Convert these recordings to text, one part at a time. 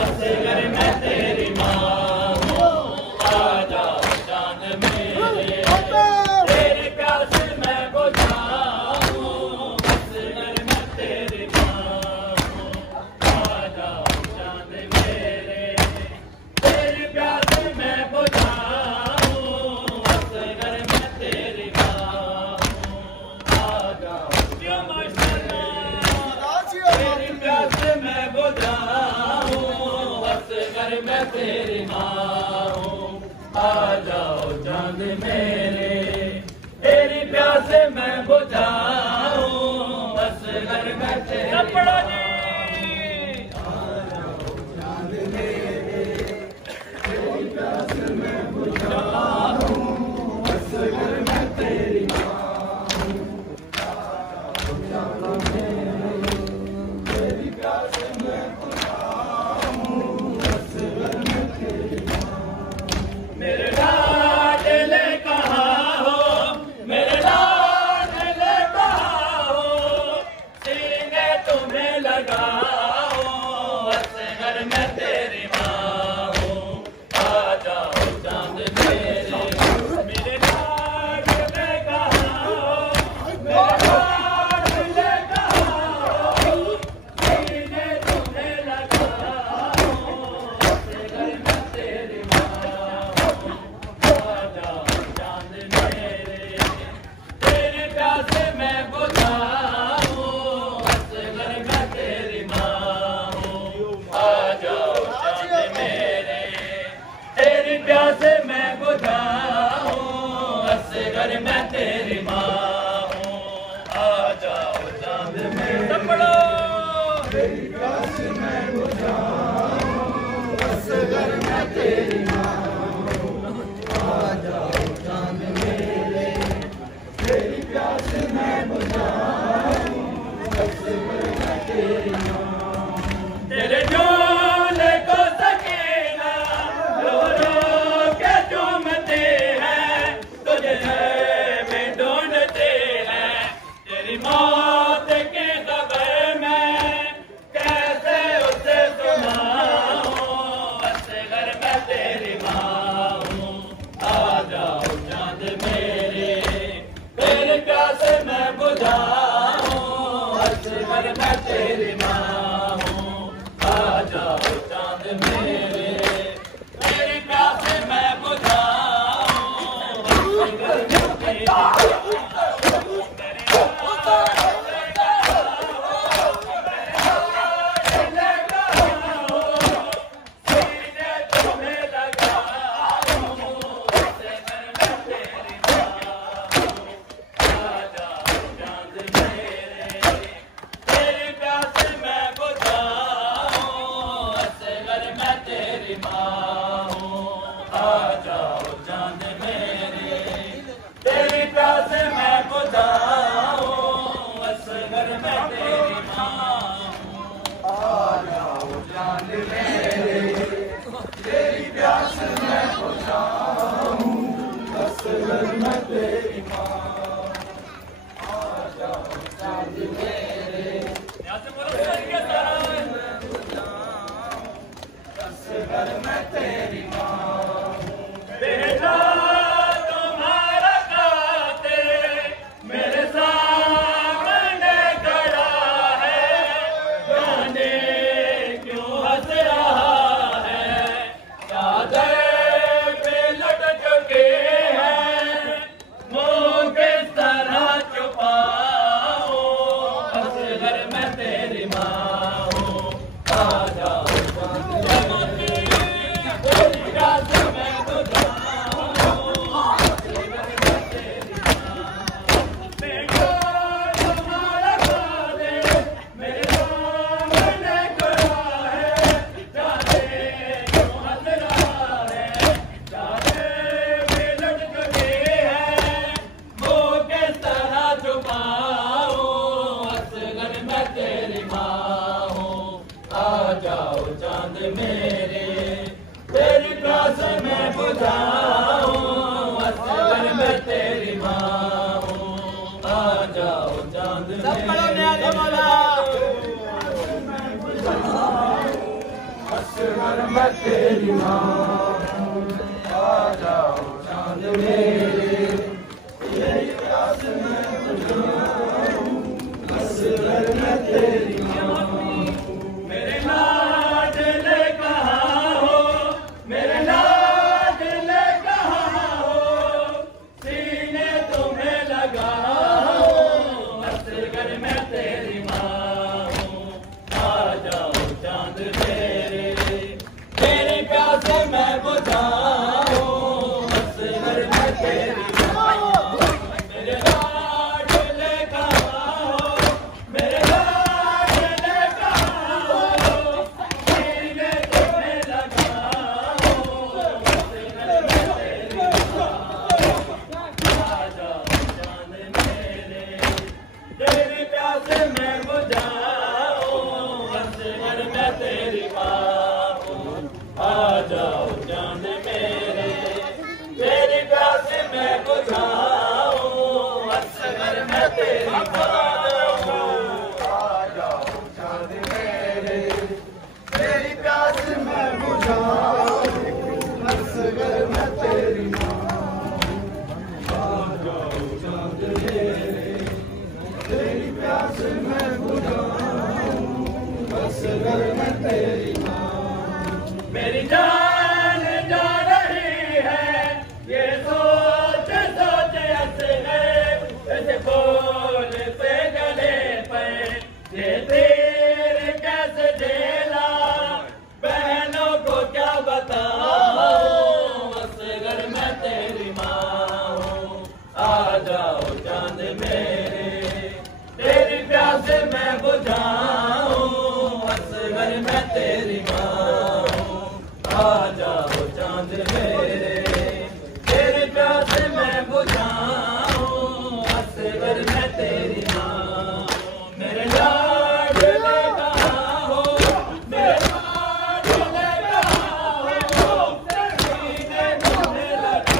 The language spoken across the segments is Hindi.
असगर मैं तेरी माँ हूँ, आ जाओ चांद मेरे, तेरी प्यास मैं बुझाऊँ। असगर मैं तेरी माँ हूँ, आ जाओ चांद मेरे, तेरी प्यास मैं बुझाऊँ। असगर मैं तेरी माँ हूँ, आ जाओ तेरी प्यास मैं बुझाऊँ। असगर मैं तेरी माँ हूँ, आ जाओ चांद मेरे, तेरी प्यास मैं बुझाऊँ। असगर मैं तेरी माँ हूँ, आ जाओ चांद मेरे, तेरी प्यास मैं बुझाऊँ। असगर मैं तेरी माँ हूँ, आ जाओ चांद मेरे, तेरी प्यास मैं बुझाऊँ। असगर मैं तेरी माँ हूँ। मेरे लाडले कहाँ हो, मेरे लाडले कहाँ हो, सीने तुम्हें लगाओ। असगर मैं तेरी माँ हूँ, आ जाओ चांद मेरे, मेरे लाडले कहाँ हो, मेरे लाडले कहाँ हो, सीने तुम्हें लगाओ। असगर मैं तेरी माँ हूँ, आ जाओ चांद मेरे, तेरी प्यास मैं बुझाऊँ। असगर मैं तेरी माँ हूँ, आ जाओ चांद मेरे, तेरी प्यास मैं बुझाऊँ। असगर मैं तेरी माँ हूँ, आ जाओ चांद मेरे, तेरी प्यास मैं बुझाऊँ। असगर मैं तेरी माँ हूँ, आ जाओ चांद मेरे, तेरी प्यास मैं बुझाऊँ। असगर मैं तेरी माँ हूँ। तेरे झोले को सकीना रो रो के चूमते हैं, तुझे में ढूंढते हैं। तेरी मौत की खबर मैं कैसे उसे सुनाऊं। असगर मैं तेरी माँ हूँ, आ जाओ चांद मेरे, तेरी प्यास मैं बुझाऊँ। असगर मैं तेरी माँ हूँ, आ जाओ चांद मेरे, तेरी प्यास मैं बुझाऊँ। असगर मैं तेरी माँ हूँ, तेरी मैं तेरी माँ हूँ, आ जाओ चांद मेरे, तेरी प्यास मैं बुझाऊं, बस कर मैं तेरी माँ हूँ। मेरे लाडले कहाँ हो, मेरे लाडले कहाँ हो, सीने तुम्हें लगा हूँ, बस कर मैं तेरी माँ हूँ, आ जाओ चांद मेरे, तेरी प्यास मैं बुझाऊं, बस कर मैं तेरी माँ हूँ। मेरे लाडले कहाँ हो, मेरे लाडले कहाँ हो, सीने तुम्हें लगा हूँ, बस कर मैं तेरी माँ हूँ, आ जाओ चांद मेरे, तेरी प्यास मैं बुझाऊं, बस कर मैं तेरी माँ हूँ, आ जाओ चांद मेरे, तेरी प्यास मैं बुझाऊं, बस कर मैं तेरी माँ हूँ, आ जाओ चांद मेरे, तेरी प्यास मैं बुझाऊं, बस कर मैं तेरी माँ हूँ, आ जाओ चांद मेरे, तेरी प्यास मैं बुझाऊं, बस कर मैं तेरी माँ हूँ। मेरी जान जा रही है, ये सोच सोच ऐसे बोल पे गले पे, ये तीर कैसे झेला, बहनों को क्या बताऊं, बस कर मैं तेरी माँ हूँ, आ जाओ चांद मेरे, तेरी प्यास मैं बुझाऊं, बस कर मैं तेरी माँ हूँ, आ जाओ चांद मेरे, तेरी प्यास मैं बुझाऊं, बस कर मैं तेरी माँ हूँ। मेरे लाडले कहाँ हो, मेरे लाडले कहाँ हो, सीने तुम्हें लगा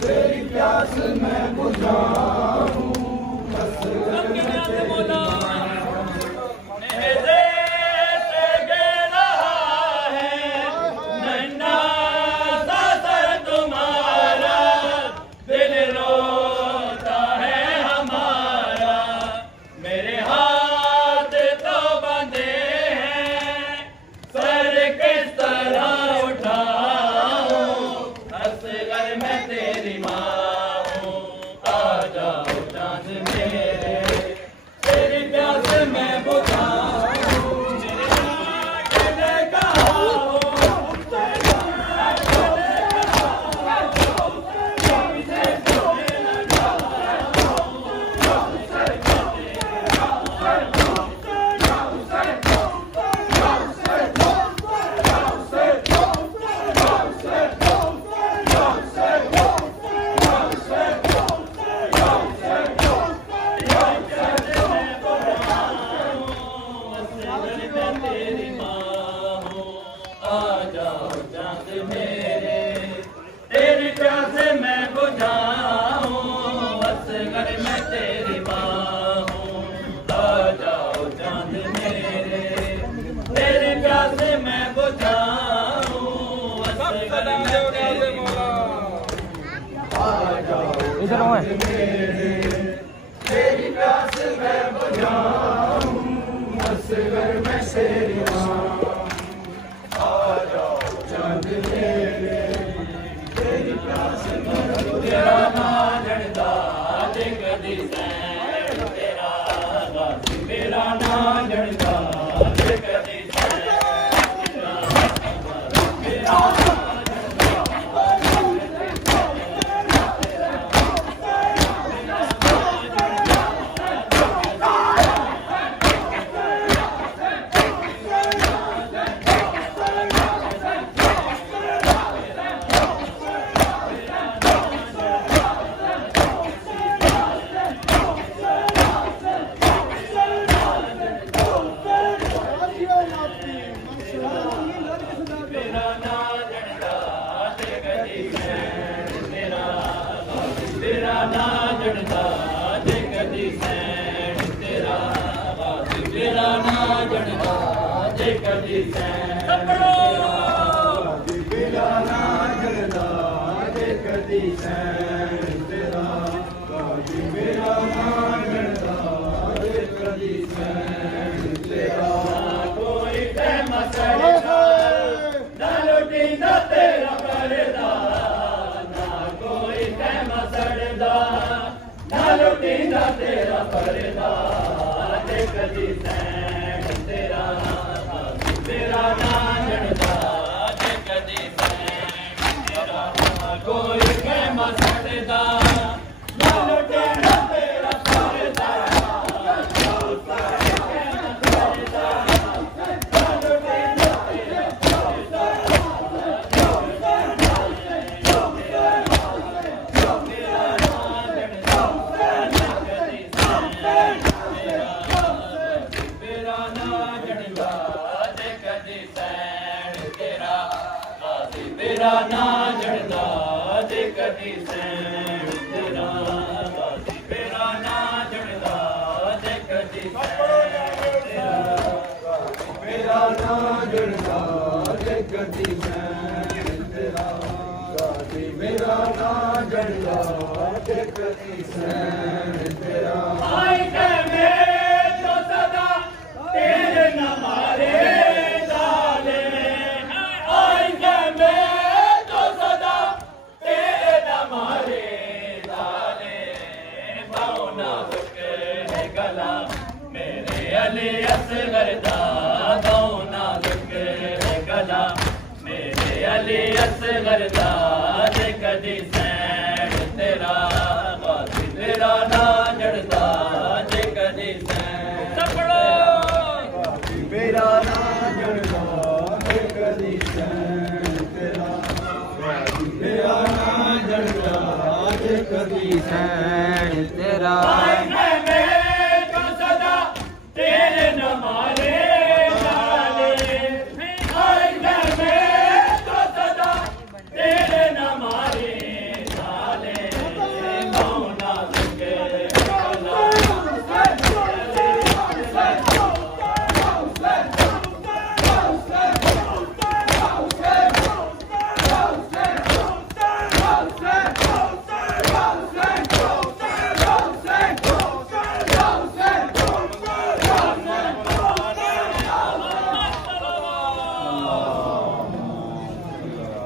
तेरी प्यास मैं बुझाऊं, बस कर मैं तेरी माँ, आ जाओ चांद मेरे, तेरी प्यास मैं बुझाऊं, बस कर मैं तेरी माँ, आ जाओ चांद मेरे, तेरी प्यास मैं बुझाऊं, बस कर मैं तेरी माँ। इधर हूँ तेरी प्यास मैं बुझाऊं, बस कर मैं तेरी माँ, आ जाओ चांद मेरे, तेरी प्यास मैं तेरा ना जड़दा देख दी सैन, तेरा मेरा ना जड़दा देख दी सैन, जड़दा जे कदी सैन मेरा ना जड़दा जे कदी सैन तेरा गाजी मेरा ना जड़दा जे कदी सैन तेरा कोई कहमा सड़दा ना लुटींदा तेरा परदा ना कोई कहमा सड़दा ना लुटींदा तेरा परदा जे कदी सैन तेरा मेरा ना जड़दा जे कदी सैन तेरा कोई कहमा सड़दा ना लुटींदा तेरा परदा मेरा ना जड़दा जे कदी सैन तेरा मेरा ना जड़दा जे कदी सैन तेरा मेरा ना जड़दा जे कदी सैन तेरा मेरा ना जड़दा जे कदी सैन तेरा आई के मैं तो सदा तेरे न मारे डाले आई के मैं तो सदा तेरे न मारे डाले बाउना के गला मेरे अली असगर दा बाउना के गला मेरे अली असगर दा जे कदी सैन तेरा गाजी मेरा ना जड़दा जे कदी सैन गाजी मेरा ना जड़दा जे कदी सैन तेरा गाजी मेरा ना जड़दा जे कदी सैन